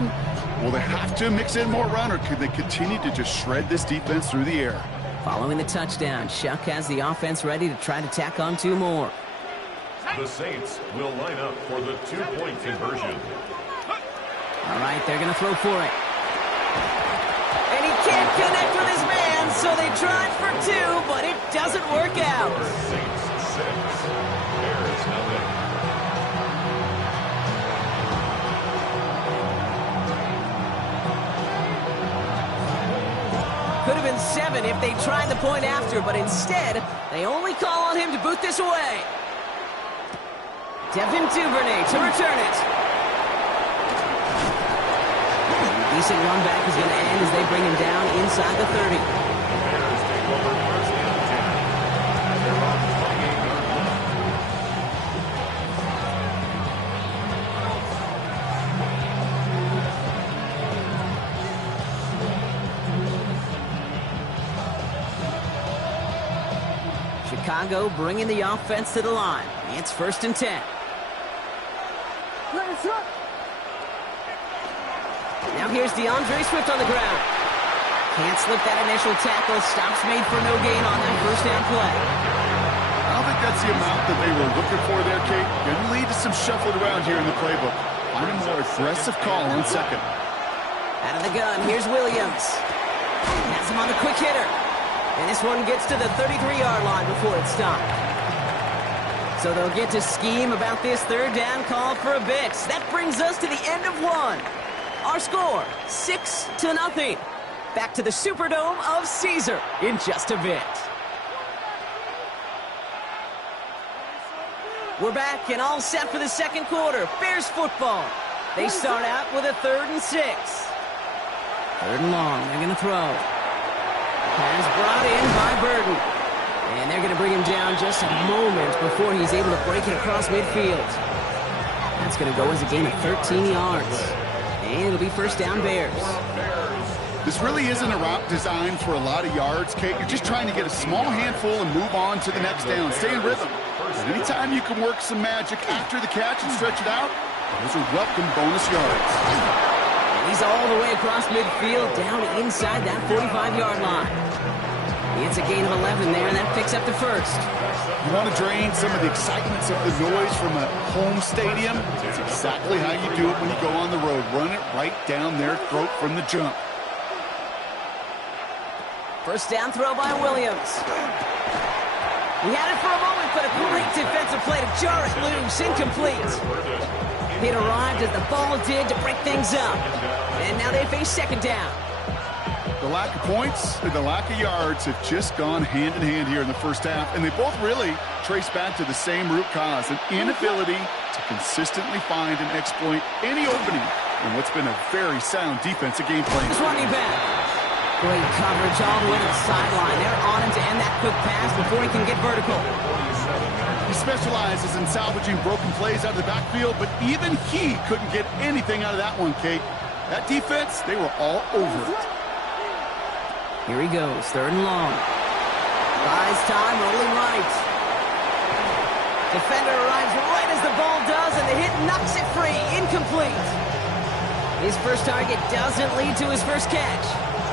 run? Will they have to mix in more run, or could they continue to just shred this defense through the air? Following the touchdown, Shuck has the offense ready to try to tack on 2 more. The Saints will line up for the 2-point conversion. All right, they're going to throw for it. And he can't connect with his man, so they tried for 2, but it doesn't work out. Saints 6, Bears nothing. Could have been 7 if they tried the point after, but instead, they only call on him to boot this away. Devin Duvernay to return it. Decent run back is going to end as they bring him down inside the 30. Bears take over first and 10. They're on 28-yard line. Chicago bringing the offense to the line. It's first and 10. Now here's DeAndre Swift on the ground. Can't slip that initial tackle. Stops made for no gain on that first down play. I don't think that's the amount that they were looking for there, Kate. Going to lead to some shuffling around here in the playbook. Find a more aggressive call on second. Out of the gun, here's Williams. Has him on the quick hitter. And this one gets to the 33-yard line before it's stopped. So they'll get to scheme about this third down call for a bit. That brings us to the end of 1. Our score, 6-0. Back to the Superdome of Caesar in just a bit. We're back and all set for the second quarter. Bears football. They start out with a 3rd and 6. 3rd and long. They're going to throw. Pass brought in by Burden. And they're going to bring him down just a moment before he's able to break it across midfield. That's going to go as a gain of 13 yards. And it'll be first down Bears. This really isn't a route designed for a lot of yards, Kate. You're just trying to get a small handful and move on to the next down. Stay in rhythm. And anytime you can work some magic after the catch and stretch it out, those are welcome bonus yards. And he's all the way across midfield, down inside that 45-yard line. It's a gain of 11 there, and that picks up the first. You want to drain some of the excitement, some of the noise from a home stadium? It's exactly how you do it when you go on the road. Run it right down their throat from the jump. First down throw by Williams. He had it for a moment, but a great defensive play to jar it loose. Incomplete. It arrived as the ball did to break things up. And now they face second down. The lack of points and the lack of yards have just gone hand in hand here in the first half, and they both really trace back to the same root cause, an inability to consistently find and exploit any opening in what's been a very sound defensive game plan. This running back. Great coverage all the way to the sideline. They're on him to end that quick pass before he can get vertical. He specializes in salvaging broken plays out of the backfield, but even he couldn't get anything out of that one, Kate. That defense, they were all over it. Here he goes, 3rd and long. Buys time, rolling right. Defender arrives right as the ball does, and the hit knocks it free. Incomplete. His first target doesn't lead to his first catch.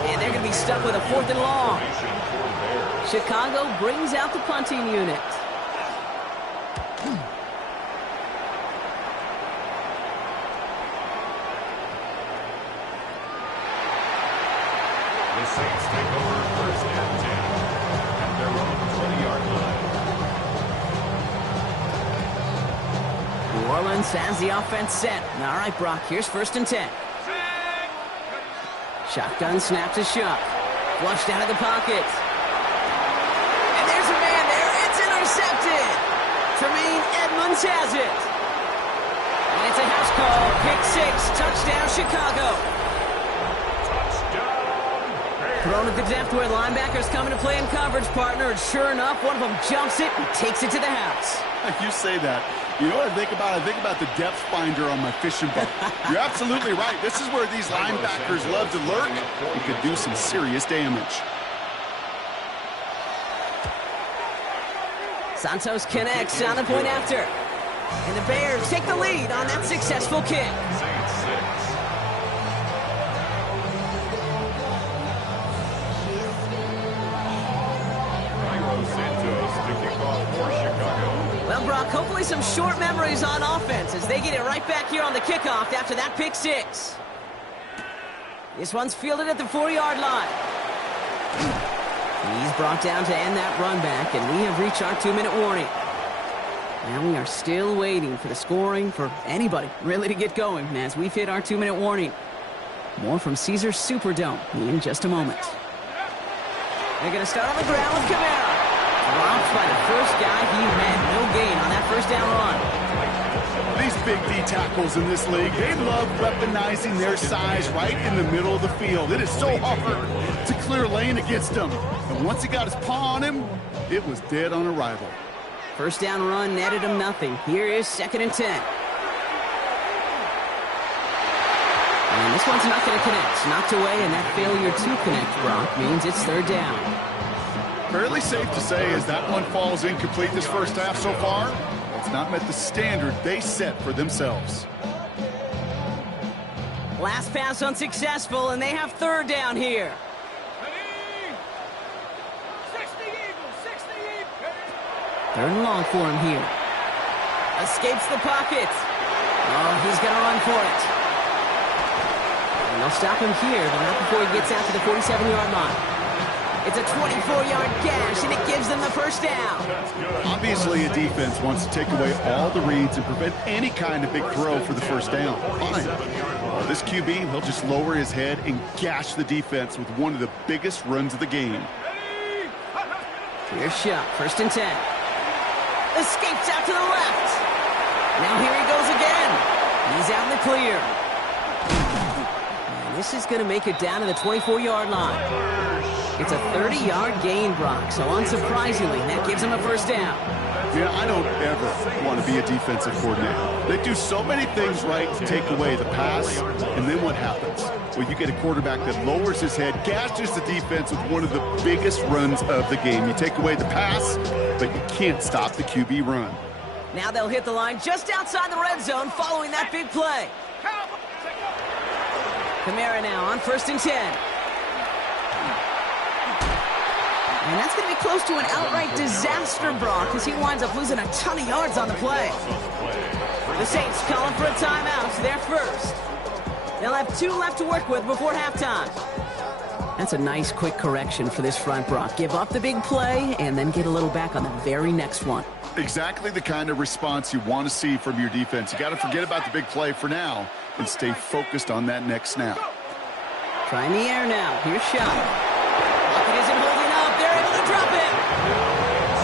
And they're going to be stuck with a 4th and long. Chicago brings out the punting unit. The Saints take over first and 10 at their own 20-yard line. New Orleans has the offense set. All right, Brock, here's first and 10. Shotgun snap to Shuck. Flushed out of the pocket. And there's a man there. It's intercepted. Tremaine Edmonds has it. And it's a house call. Pick 6. Touchdown, Chicago. Thrown at the depth where linebackers coming to play in coverage, partner. And sure enough, one of them jumps it and takes it to the house. You say that. You know what I think about? I think about the depth finder on my fishing boat. You're absolutely right. This is where these linebackers love to lurk. You could do some serious damage. Santos connects on the point after. And the Bears take the lead on that successful kick. Saints 6, some short memories on offense as they get it right back here on the kickoff after that pick six. This one's fielded at the 4-yard line. He's brought down to end that run back, and we have reached our 2-minute warning. And we are still waiting for the scoring for anybody really to get going as we've hit our 2-minute warning. More from Caesars Superdome in just a moment. They're going to start on the ground with Kamara. Dropped by the first guy he met. No gain on that first down run. These big D tackles in this league, they love weaponizing their size right in the middle of the field. It is so hard to clear lane against them. And once he got his paw on him, it was dead on arrival. First down run netted him nothing. Here is 2nd and 10. And this one's not going to connect. Knocked away, and that failure to connect, Brock, means it's 3rd down. Fairly safe to say as that one falls incomplete this first half so far, it's not met the standard they set for themselves. Last pass unsuccessful, and they have 3rd down here. 3rd and long for him here. Escapes the pocket. Oh, he's going to run for it. And they'll stop him here, but not before he gets out to the 47-yard line. It's a 24-yard gash, and it gives them the first down. Obviously, a defense wants to take away all the reads and prevent any kind of big throw for the first down. Fine. Well, this QB, he'll just lower his head and gash the defense with one of the biggest runs of the game. Clear shot, 1st and 10. Escapes out to the left. Now here he goes again. He's out in the clear. And this is going to make it down to the 24-yard line. It's a 30-yard gain, Brock, so unsurprisingly, that gives him a first down. Yeah, I don't ever want to be a defensive coordinator. They do so many things right to take away the pass, and then what happens? Well, you get a quarterback that lowers his head, gashes the defense with one of the biggest runs of the game. You take away the pass, but you can't stop the QB run. Now they'll hit the line just outside the red zone following that big play. Kamara now on 1st and 10. And that's going to be close to an outright disaster, Brock, as he winds up losing a ton of yards on the play. The Saints calling for a timeout. They're first. They'll have 2 left to work with before halftime. That's a nice, quick correction for this front, Brock. Give up the big play and then get a little back on the very next one. Exactly the kind of response you want to see from your defense. You got to forget about the big play for now and stay focused on that next snap. Trying the air now. Here's shot. Pocket isn't holding up. They're able to drop it.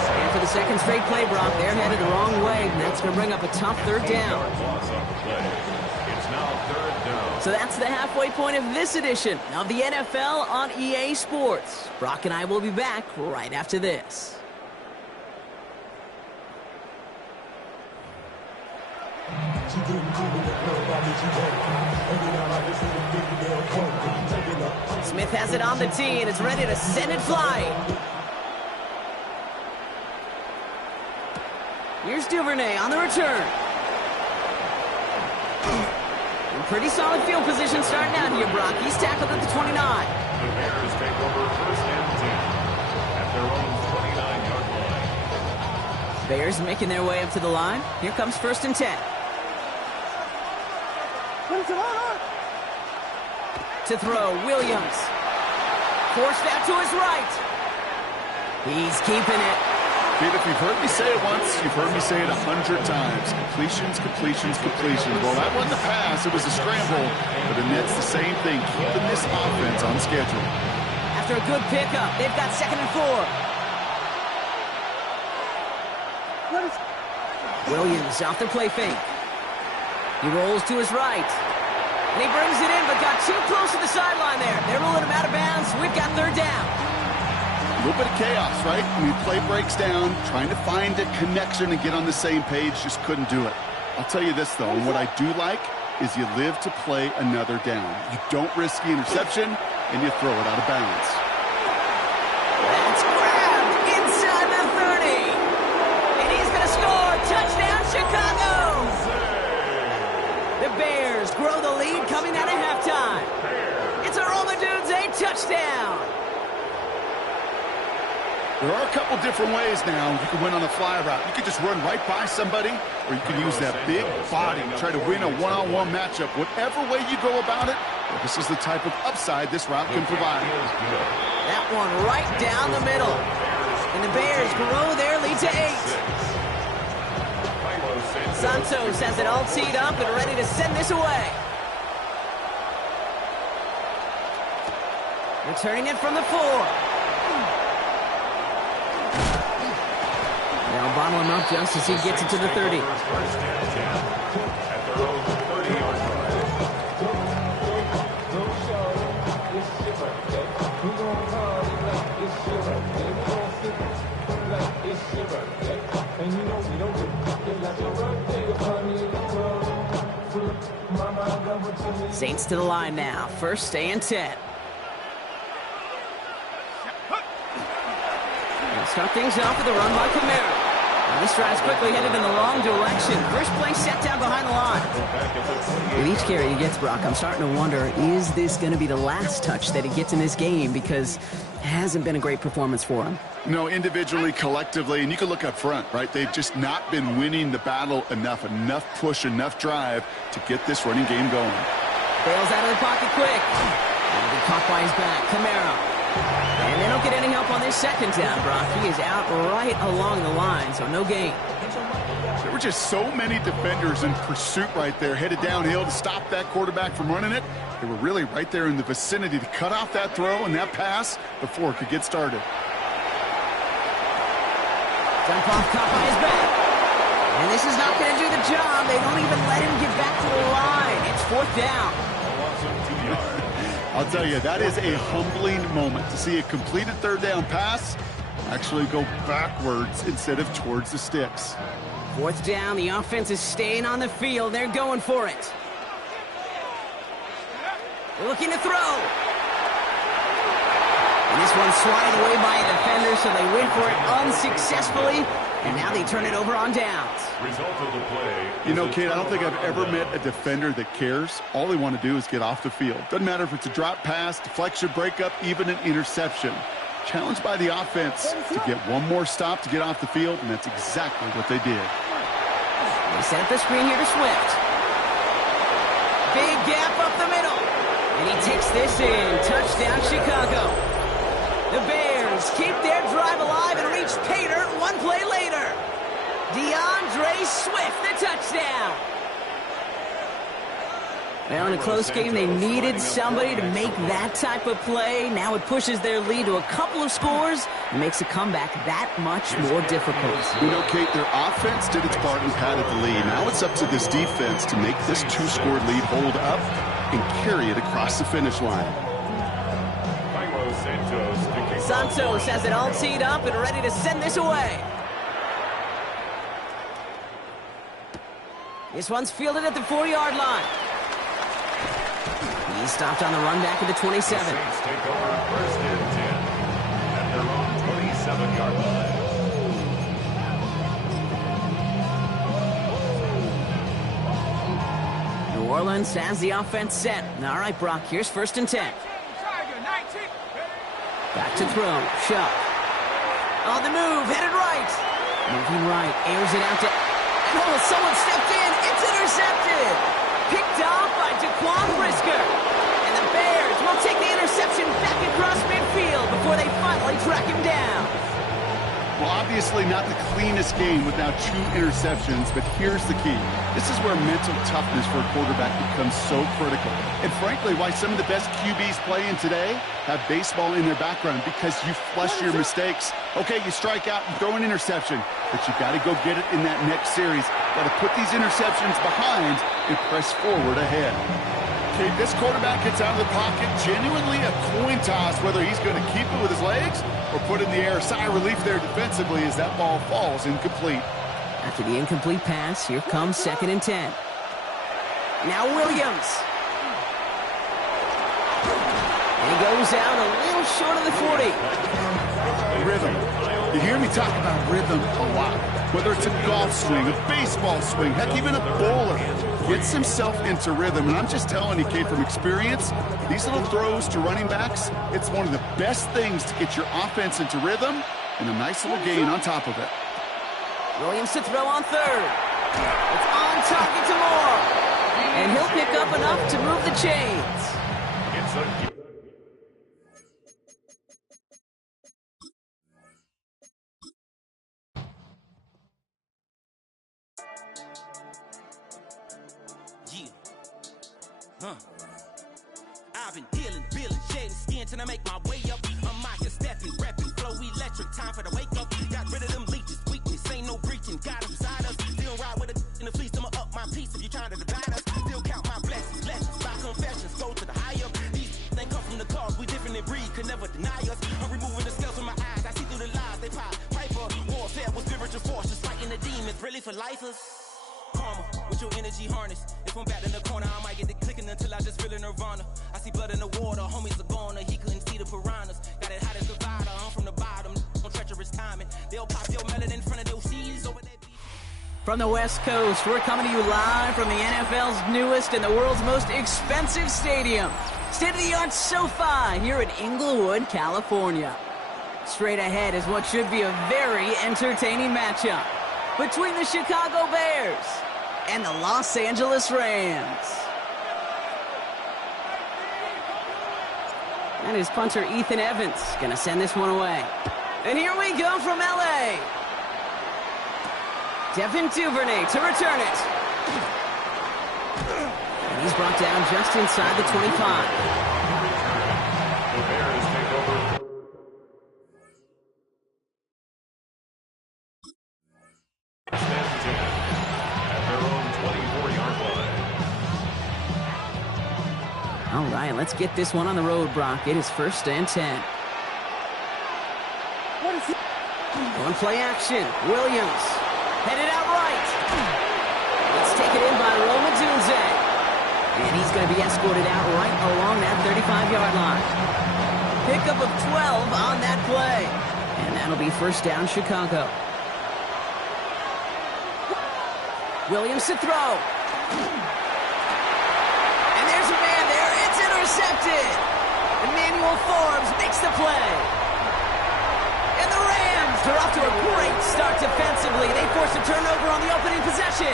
And for the second straight play, Brock, they're headed the wrong way. And that's going to bring up a tough 3rd down. So that's the halfway point of this edition of the NFL on EA Sports. Brock and I will be back right after this. Smith has it on the tee and is ready to send it flying. Here's Duvernay on the return. Pretty solid field position starting out here, Brock. He's tackled at the 29. The Bears take over 1st and 10 at their own 29-yard line. Bears making their way up to the line. Here comes 1st and 10. To throw, Williams. Forced out to his right. He's keeping it. Pete, if you've heard me say it once, you've heard me say it 100 times. Completions, completions, completions. Well, that wasn't a pass. It was a scramble. But the Nets, the same thing, keeping this offense on schedule. After a good pickup, they've got 2nd and 4. Williams off the play fake. He rolls to his right. And he brings it in, but got too close to the sideline there. They're rolling him out of bounds. We've got 3rd down. A little bit of chaos, right? I mean, play breaks down, trying to find a connection and get on the same page, just couldn't do it. I'll tell you this, though, and what I do like is you live to play another down. You don't risk the interception, and you throw it out of bounds. That's grabbed inside the 30. And he's going to score. Touchdown, Chicago. The Bears grow the lead coming out of halftime. It's a Roma Dudes, a touchdown. There are a couple different ways now. You can win on a fly route. You can just run right by somebody, or you can use that big body to try to win a one-on-one matchup. Whatever way you go about it, this is the type of upside this route can provide. That one right down the middle. And the Bears grow their lead to 8. Santos has it all teed up and ready to send this away. Returning it from the 4. They'll bottle him up just as he gets it to the 30. Saints to the line now. First and 10. They'll start things off with a run by Camara. Now this drive's quickly headed in the wrong direction. First play set down behind the line. With each carry he gets, Brock, I'm starting to wonder, is this going to be the last touch that he gets in this game? Because it hasn't been a great performance for him. No, individually, collectively, and you can look up front, right? They've just not been winning the battle enough push, enough drive to get this running game going. Bails out of the pocket quick. And he caught by his back. Camara. And they don't get any help on this second down, Brock. He is out right along the line, so no gain. There were just so many defenders in pursuit right there, headed downhill to stop that quarterback from running it. They were really right there in the vicinity to cut off that throw and that pass before it could get started. Jump off, caught by his back. And this is not going to do the job. They don't even let him get back to the line. It's 4th down. I'll tell you, that is a humbling moment to see a completed 3rd down pass actually go backwards instead of towards the sticks. 4th down, the offense is staying on the field. They're going for it. Looking to throw. And this one's swatted away by a defender, so they went for it unsuccessfully. And now they turn it over on downs. Result of the play. You know, Kate, I don't think I've ever met a defender that cares. All they want to do is get off the field. Doesn't matter if it's a drop pass, deflection, breakup, even an interception. Challenged by the offense to get one more stop to get off the field, and that's exactly what they did. They set up the screen here to Swift. Big gap up the middle. And he takes this in. Touchdown, Chicago. The Bears keep their drive alive and reach pay dirt one play later. DeAndre Swift, the touchdown. Well, in a close game, they needed somebody to make that type of play. Now it pushes their lead to a couple of scores and makes a comeback that much more difficult. You know, Kate, their offense did its part and padded the lead. Now it's up to this defense to make this 2-score lead hold up and carry it across the finish line. Santos has it all teed up and ready to send this away. This one's fielded at the 4-yard line. He stopped on the run back at the 27. The Saints take over 1st and 10 at their own 27-yard line. New Orleans has the offense set. All right, Brock, here's 1st and 10. Back to throw. Shot. On the move. Headed right. Moving right. Airs it out to... Oh, someone stepped in. It's intercepted. Picked off by Jaquan Brisker. And the Bears will take the interception back across midfield before they finally track him down. Well, obviously not the cleanest game with now 2 interceptions, but here's the key. This is where mental toughness for a quarterback becomes so critical. And frankly, why some of the best QBs playing today have baseball in their background, because you flush your mistakes. Okay, you strike out and throw an interception, but you got to go get it in that next series. Got to put these interceptions behind and press forward ahead. Okay, this quarterback gets out of the pocket, genuinely a coin toss whether he's going to keep it with his legs or put it in the air. Sigh of relief there defensively as that ball falls incomplete. After the incomplete pass, here comes 2nd and 10. Now Williams. And he goes out a little short of the 40. Rhythm. You hear me talk about rhythm a lot. Whether it's a golf swing, a baseball swing, heck, even a bowler gets himself into rhythm. And I'm just telling you, Kate, from experience, these little throws to running backs, it's one of the best things to get your offense into rhythm and a nice little gain on top of it. Williams to throw on third. It's on target to Moore. And he'll pick up enough to move the chains. It's a I've been dealing, shedding skin till I make my way up. I'm out here stepping, repping, flow electric, time for the wake up. Got rid of them leeches, weakness, ain't no breaching, got them beside us. Still ride with a in the fleece, I'ma up my piece if you trying to divide us. Still count my blessings, lessons, by confessions, go to the higher. These they come from the cause, we different in breed, could never deny us. I'm removing the scales from my eyes, I see through the lies, they pop. Piper, warfare with spiritual forces, fighting the demons, really for lifers. Karma, with your energy harness. If I'm back in the corner, I might get the clicking until I just feel a nirvana. I see blood in the water, homies are gone, he couldn't see the piranhas. Got it hot as provider, I'm from the bottom, no treacherous timing. They'll pop your melon in front of those seas over that beach. From the West Coast, we're coming to you live from the NFL's newest and the world's most expensive stadium. State-of-the-art SoFi here in Inglewood, California. Straight ahead is what should be a very entertaining matchup between the Chicago Bears and the Los Angeles Rams. And his punter, Ethan Evans, gonna send this one away. And here we go from L.A. Devin Duvernay to return it. And he's brought down just inside the 25. The Bears take over. All right, let's get this one on the road, Brock. It is 1st and 10. Going play action. Williams headed out right. It's taken in by Roma Dunze. And he's going to be escorted out right along that 35-yard line. Pickup of 12 on that play. And that'll be 1st down, Chicago. Williams to throw. And there's a man there. It's intercepted. Emmanuel Forbes makes the play. And the Rams are off to a great start defensively. They force a turnover on the opening possession.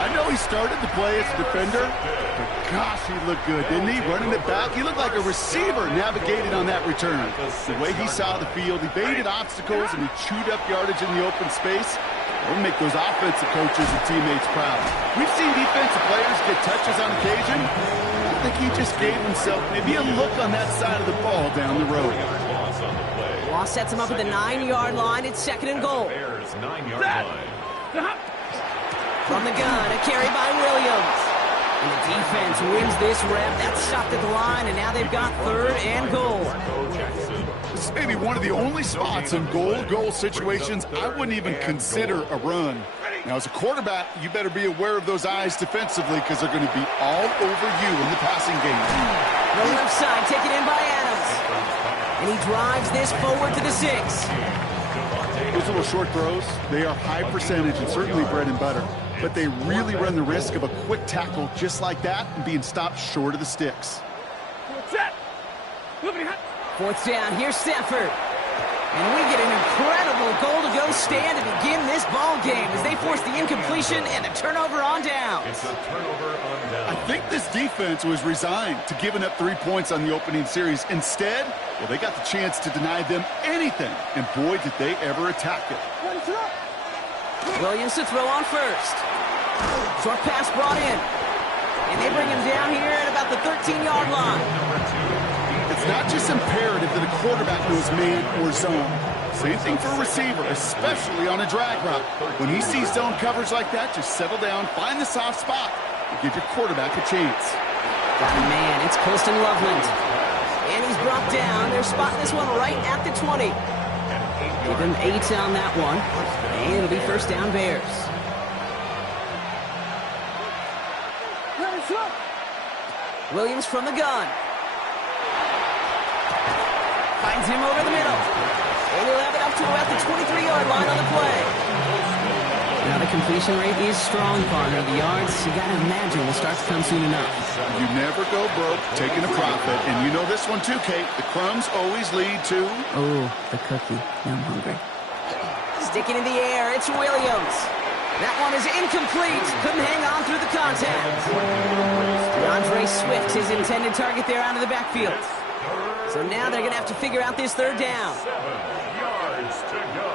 I know he started to play as a defender, but gosh, he looked good, didn't he? Running it back, he looked like a receiver navigating on that return. The way he saw the field, he baited obstacles and he chewed up yardage in the open space. It'll make those offensive coaches and teammates proud. We've seen defensive players get touches on occasion. I think he just gave himself maybe a look on that side of the ball down the road. Loss sets him up at the 9-yard line. It's 2nd and goal. Bears 9-yard line. From the gun, a carry by Williams. And the defense wins this rep. That's stopped at the line, and now they've got 3rd and goal. This may be one of the only spots in goal situations I wouldn't even consider a run. Now, as a quarterback, you better be aware of those eyes defensively because they're going to be all over you in the passing game. The left side taken in by Adams. And he drives this forward to the 6. Those little short throws, they are high percentage and certainly bread and butter. But they really run the risk of a quick tackle just like that and being stopped short of the sticks. 4th down, here's Stafford. And we get an incredible goal-to-go stand to begin this ball game as they force the incompletion and the turnover on downs. It's a turnover on downs. I think this defense was resigned to giving up 3 points on the opening series. Instead, well, they got the chance to deny them anything, and boy, did they ever attack it. Williams to throw on first. Short pass brought in. And they bring him down here at about the 13-yard line. It's not just imperative that a quarterback knows man or zone. Same thing for a receiver, especially on a drag route. When he sees zone coverage like that, just settle down, find the soft spot, and give your quarterback a chance. Got a man, it's Colston Loveland. And he's brought down. They're spotting this one right at the 20. Give him 8 on that one. And it'll be 1st down Bears. Williams from the gun. Finds him over the middle. And he'll have it up to about the 23-yard line on the play. Now the completion rate is strong, partner. The yards, you got to imagine, will start to come soon enough. You never go broke taking a profit. And you know this one too, Kate. The crumbs always lead to... Oh, the cookie. Now I'm hungry. Sticking in the air, it's Williams. That one is incomplete. Couldn't hang on through the contact. DeAndre Swift, his intended target there out of the backfield. So now they're going to have to figure out this third down. 7 yards to go.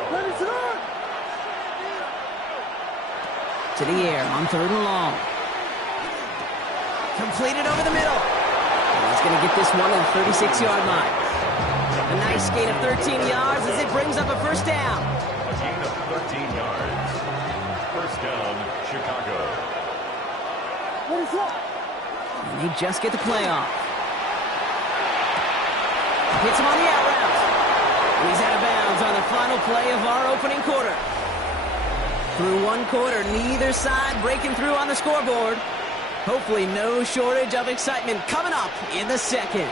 To the air on third and long. Completed over the middle. And he's going to get this one at the 36-yard line. A nice gain of 13 yards as it brings up a first down. A gain of 13 yards. First down, Chicago. And they just get the play off. Hits him on the out route. And he's out of bounds on the final play of our opening quarter. Through one quarter, neither side breaking through on the scoreboard. Hopefully no shortage of excitement coming up in the second.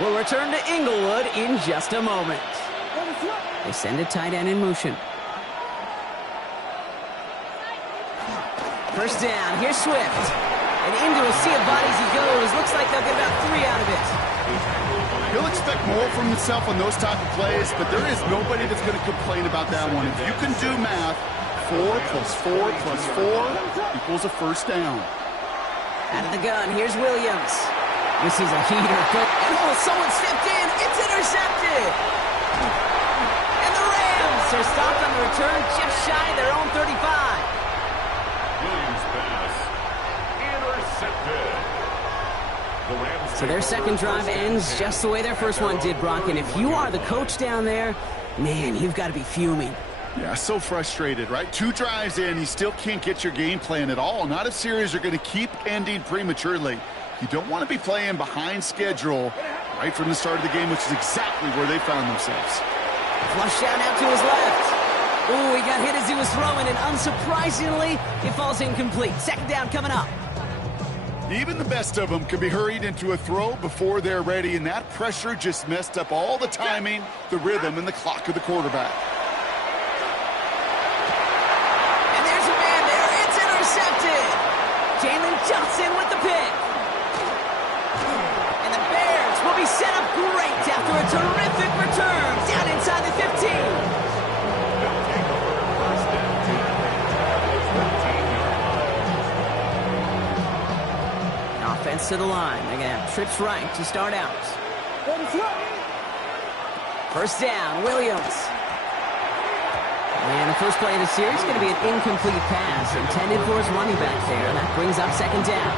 We'll return to Inglewood in just a moment. They send a tight end in motion. First down, here's Swift. And into a sea of bodies he goes. Looks like they'll get about 3 out of it. He'll expect more from himself on those type of plays, but there is nobody that's going to complain about that one. If you can do math, 4 plus 4 plus 4 equals a first down. Out of the gun, here's Williams. This is a heater. And oh, someone stepped in. It's intercepted. And the Rams are stopped on the return just shy of their own 35. Williams pass. Intercepted. The Rams So their second drive ends just the way their first one did, Brock. And if you are the coach down there, man, you've got to be fuming. Yeah, so frustrated, right? 2 drives in, you still can't get your game plan at all. Not if series are going to keep ending prematurely. You don't want to be playing behind schedule right from the start of the game, which is exactly where they found themselves. Flush down out to his left. Oh, he got hit as he was throwing, and unsurprisingly, it falls incomplete. Second down coming up. Even the best of them can be hurried into a throw before they're ready, and that pressure just messed up all the timing, the rhythm, and the clock of the quarterback. And there's a man there. It's intercepted. Jalen Johnson with the pick. And the Bears will be set up great after a terrific return down inside the 15. Offense to the line. They're going to have trips right to start out. First down, Williams. And the first play of the series is going to be an incomplete pass intended for his running back there. And that brings up second down.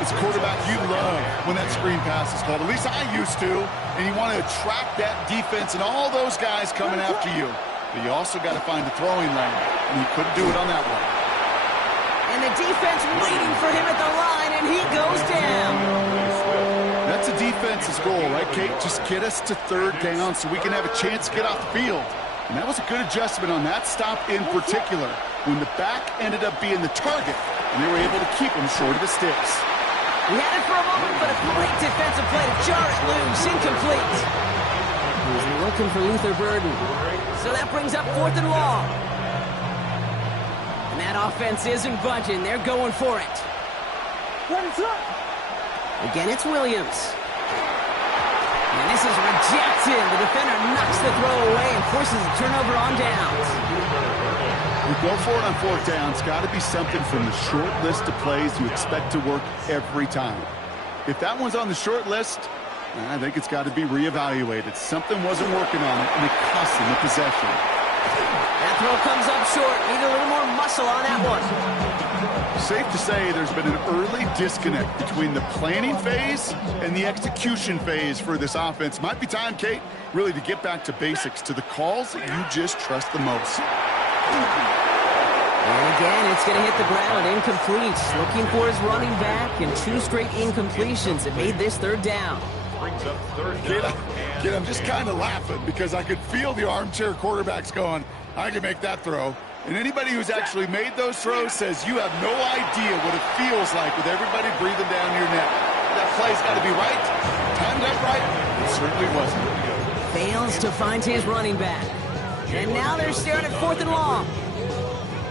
As a quarterback, you love when that screen pass is called. At least I used to. And you want to attract that defense and all those guys coming after you. But you also got to find the throwing lane. And he couldn't do it on that one. And the defense waiting for him at the line, and he goes down. That's a defense's goal, right, Kate? Just get us to third down so we can have a chance to get off the field. And that was a good adjustment on that stop in particular, when the back ended up being the target, and they were able to keep him short of the sticks. He had it for a moment, but a great defensive play to jar it loose, incomplete. He was looking for Luther Burden. So that brings up fourth and long. And that offense isn't budging. They're going for it. Again, it's Williams. And this is rejected. The defender knocks the throw away and forces a turnover on downs. You go for it on fourth down. It's got to be something from the short list of plays you expect to work every time. If that one's on the short list, I think it's got to be reevaluated. Something wasn't working on it, and it cost them the possession. That throw comes up short. Need a little more muscle on that one. Safe to say there's been an early disconnect between the planning phase and the execution phase for this offense. Might be time, Kate, really to get back to basics, to the calls that you just trust the most. And again, it's going to hit the ground, incomplete. Looking for his running back, and 2 straight incompletions that made this third down. Kid, I'm just kind of laughing because I could feel the armchair quarterbacks going, I can make that throw. And anybody who's actually made those throws says you have no idea what it feels like with everybody breathing down your neck. That play's got to be right, timed up right. It certainly wasn't. Fails to find his running back. And now they're staring at fourth and long.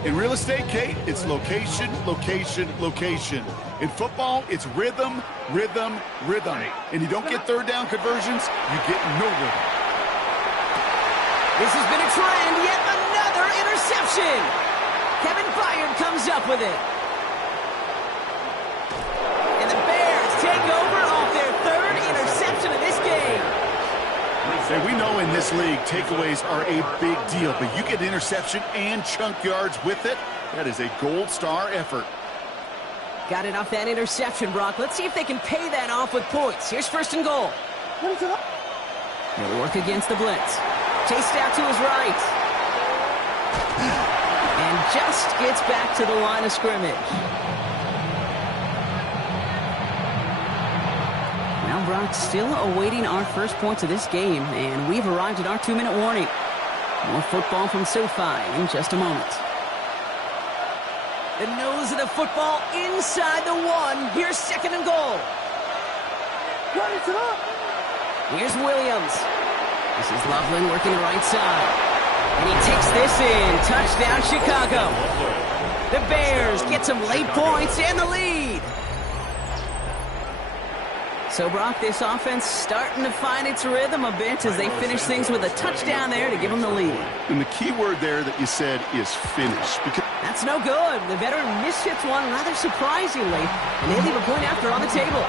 In real estate, Kate, it's location, location, location. In football, it's rhythm, rhythm, rhythm. And you don't get third down conversions, you get no rhythm. This has been a trend, yet another interception. Kevin Byard comes up with it. And the Bears take over off their third interception of this game. And we know in this league, takeaways are a big deal, but you get interception and chunk yards with it. That is a gold star effort. Got it off that interception, Brock. Let's see if they can pay that off with points. Here's first and goal. They'll work against the blitz. Chased out to his right. And just gets back to the line of scrimmage. Now Brock still awaiting our first points of this game, and we've arrived at our 2-minute warning. More football from SoFi in just a moment. The nose of the football inside the 1. Here's second and goal. Here's Williams. This is Loveland working the right side. And he takes this in. Touchdown, Chicago. The Bears get some late points and the lead. So, Brock, this offense starting to find its rhythm a bit as they finish things with a touchdown there to give them the lead. And the key word there that you said is finish. Because that's no good. The veteran mishits one rather surprisingly, and they leave a point after on the table.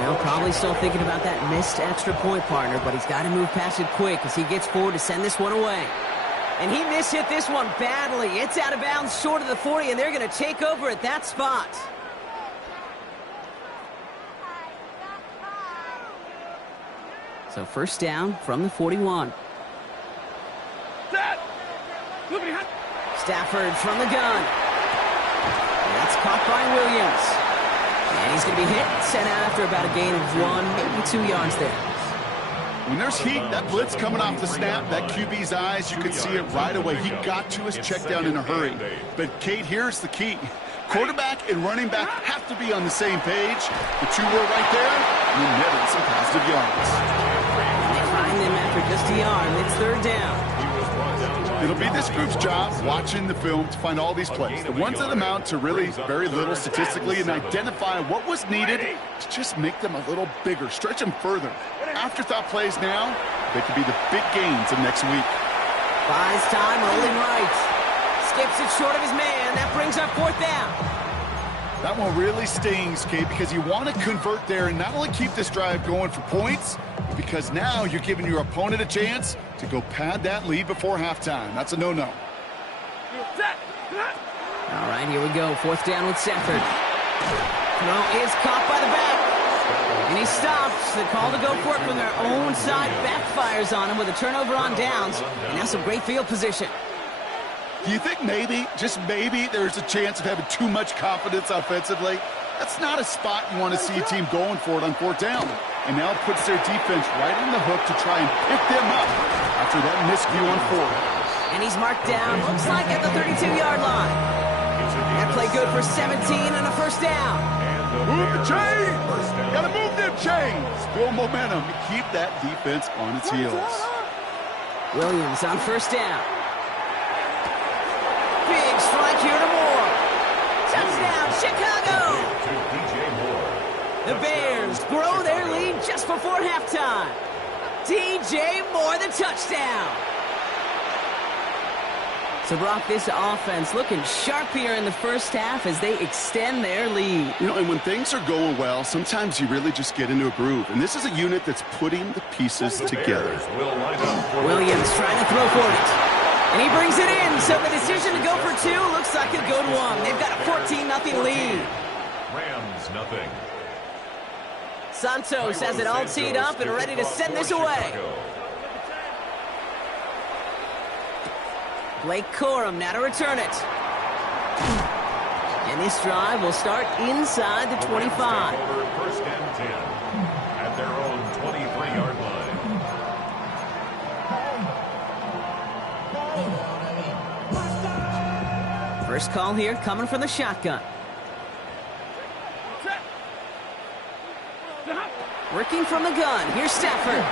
Well, probably still thinking about that missed extra point, partner, but he's got to move past it quick as he gets forward to send this one away. And he mishit this one badly. It's out of bounds short of the 40, and they're going to take over at that spot. So first down from the 41. Stafford from the gun. And that's caught by Williams. And he's going to be hit, sent out after about a gain of 1, maybe 2 yards there. When there's heat, that blitz coming off the snap, that QB's eyes, you could see it right away. He got to his check down in a hurry. But, Kate, here's the key. Quarterback and running back have to be on the same page. The two were right there, and they netted some positive yards. And they find them after just a yard, and it's third down. It'll be this group's job watching the film to find all these plays. The ones that amount to really very little statistically and identify what was needed to just make them a little bigger, stretch them further. Afterthought plays now, they could be the big gains of next week. Buys time, rolling right. Skips it short of his man. That brings up fourth down. That one really stings, Kate, because you want to convert there and not only keep this drive going for points, but because now you're giving your opponent a chance to go pad that lead before halftime. That's a no-no. All right, here we go. Fourth down with Stafford. Throw is caught by the back. And he stops. The call to go for it from their own side backfires on him with a turnover on downs. And now some great field position. Do you think maybe, just maybe, there's a chance of having too much confidence offensively? That's not a spot you want to see a team going for it on fourth down. And now it puts their defense right on the hook to try and pick them up after that miscue on fourth. And he's marked down, looks like at the 32-yard line. That play good for 17 and a first down. Move the chains! Gotta move them chains! Build momentum to keep that defense on its heels. Williams on first down. Big strike here to Moore. Touchdown, Chicago! The Bears grow their lead just before halftime. DJ Moore, the touchdown. So, Brock, this offense looking sharp here in the first half as they extend their lead. You know, and when things are going well, sometimes you really just get into a groove. And this is a unit that's putting the pieces together. Williams trying to throw for it. And he brings it in, so the decision to go for two looks like a good one. They've got a 14-0 lead. Rams, nothing. Santos has it all teed up and ready to send this away. Blake Corum now to return it. And this drive will start inside the 25. First and 10 at their own 23-yard line. First call here coming from the shotgun. Working from the gun. Here's Stafford.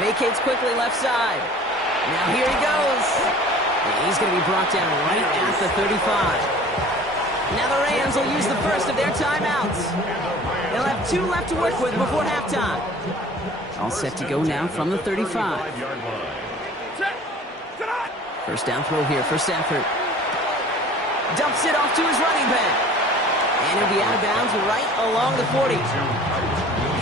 Vacates quickly left side. Now here he goes. And he's going to be brought down right at the 35. Now the Rams will use the first of their timeouts. They'll have 2 left to work with before halftime. All set to go now from the 35. First down throw here for Stafford. Dumps it off to his running back. And he'll be out of bounds right along the 40.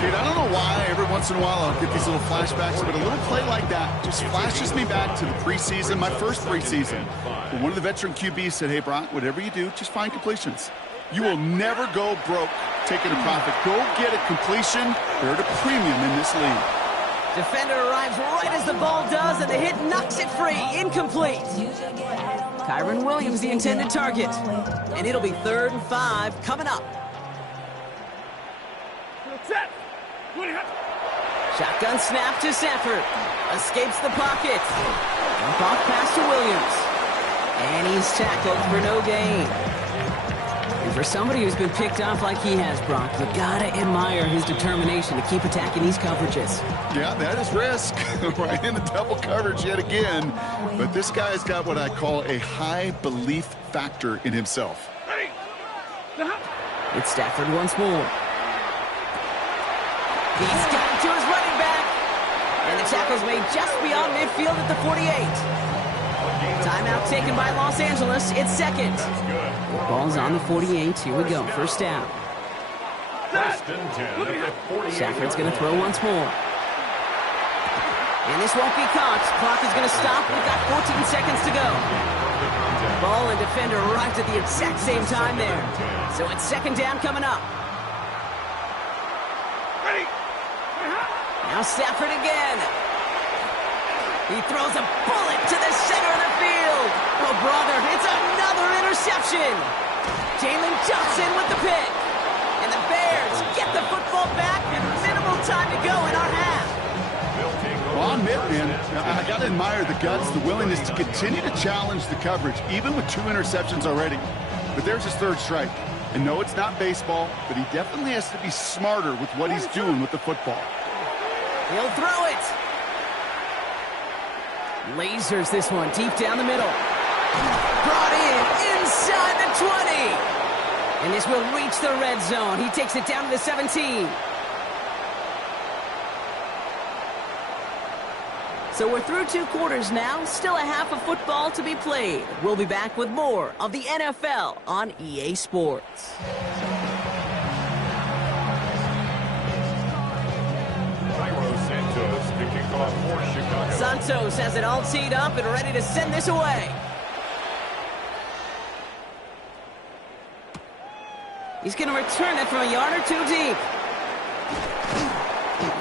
Dude, I don't know why every once in a while I'll get these little flashbacks, but a little play like that just flashes me back to the preseason, my first preseason. But one of the veteran QBs said, hey, Brock, whatever you do, just find completions. You will never go broke taking a profit. Go get a completion. They're at a premium in this league. Defender arrives right as the ball does, and the hit knocks it free. Incomplete. Kyron Williams, the intended target. And it'll be 3rd and 5 coming up. Shotgun snap to Stafford. Escapes the pocket. Dump off pass to Williams. And he's tackled for no gain. And for somebody who's been picked off like he has, Brock, you gotta admire his determination to keep attacking these coverages. Yeah, that is risk. Right in the double coverage yet again. But this guy's got what I call a high belief factor in himself. It's Stafford once more. He's gotten to his running back. And the tackle's made just beyond midfield at the 48. Timeout taken by Los Angeles. It's 2nd. Ball's on the 48. Here we go. First down. Stafford's going to throw once more. And this won't be caught. Clock is going to stop. We've got 14 seconds to go. Ball and defender arrived at the exact same time there. So it's 2nd down coming up. Now Stafford again. He throws a bullet to the center of the field. Oh, brother, it's another interception. Jalen Johnson with the pick. And the Bears get the football back with minimal time to go in our half. Well, I'll admit, man, I got to admire the guts, the willingness to continue to challenge the coverage, even with 2 interceptions already. But there's his 3rd strike. And no, it's not baseball, but he definitely has to be smarter with what he's doing with the football. He'll throw it. Lasers this one deep down the middle. Brought in inside the 20. And this will reach the red zone. He takes it down to the 17. So we're through 2 quarters now. Still a half of football to be played. We'll be back with more of the NFL on EA Sports. Santos has it all teed up and ready to send this away. He's going to return it from a yard or 2 deep.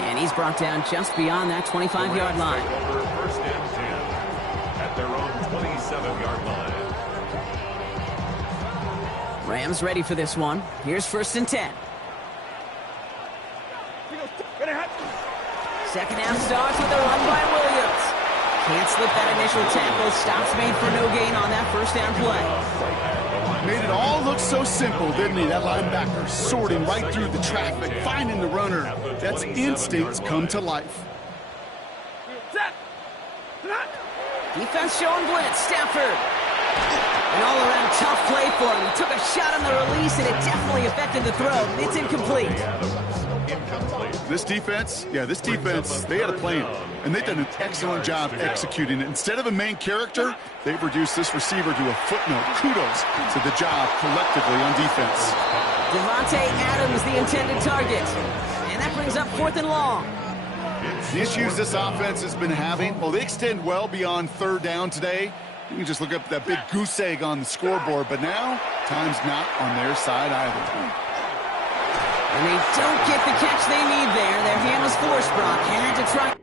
And he's brought down just beyond that 25-yard line. First and 10 at their own 27-yard line. Rams ready for this one. Here's 1st and 10. Second half starts with a run by Williams. Can't slip that initial tackle. Stops made for no gain on that 1st down play. Made it all look so simple, didn't he? That linebacker sorting right through the traffic, finding the runner. That's instincts come to life. Defense showing blitz. Stafford. An all-around tough play for him. He took a shot on the release, and it definitely affected the throw. It's incomplete. This defense, they had a plan, and they've done an excellent job executing it. Instead of a main character, they've reduced this receiver to a footnote. Kudos to the job collectively on defense. Devontae Adams, the intended target. And that brings up 4th and long. The issues this offense has been having, well, they extend well beyond 3rd down today. You can just look up that big goose egg on the scoreboard, but now, time's not on their side either. And they don't get the catch they need there. Their hand was forced, Brock. Had to try.